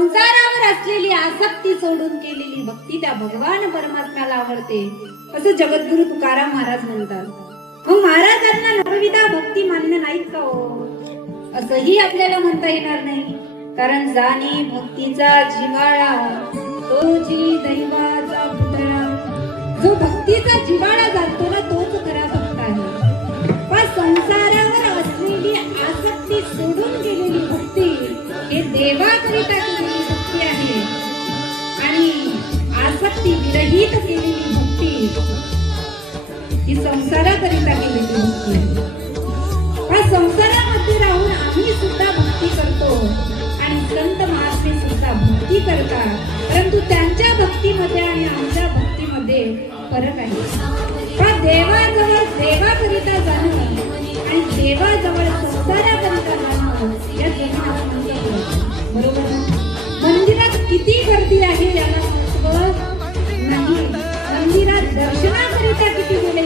संसारावर असलेली आसक्ती सोडून केलेली भक्ती त्या भगवान परमात्म्याला आवडते असं जगद्गुरु तुकाराम महाराज म्हणतात। मग महाराजांना नवविधा भक्ती मान्य नाहीत का हो? असंही आपल्याला म्हणता येणार नाही, कारण जाणी भक्तीचा जिव्हाळा तो जी दैवाचा पुतळा। जो भक्तीचा जिव्हाळा जातो ना तोच खरा भक्त आहे। पण संसारावर असलेली आसक्ती सोडून केलेली भक्ती हे देवाकरिता केलेली भक्ती आहे, आणि आसक्ती विरहित केलेली भक्ती ही संसाराकरिता केलेली भक्ती आहे। पण संसारामध्ये राहून आम्ही सुद्धा भक्ती करतो आणि संत महात्मे सुद्धा भक्ती करतात, परंतु त्यांच्या भक्तीमध्ये आणि आमच्या भक्तीमध्ये फरक आहे। पण देवाजवळ देवाकरिता जाणं आणि देवाजवळ संसाराकरिता जाणं या दोन्ही बरोबर ना? मंदिरात किती गर्दी आहे याला महत्त्व नाही, मंदिरात दर्शनाकरिता किती गेले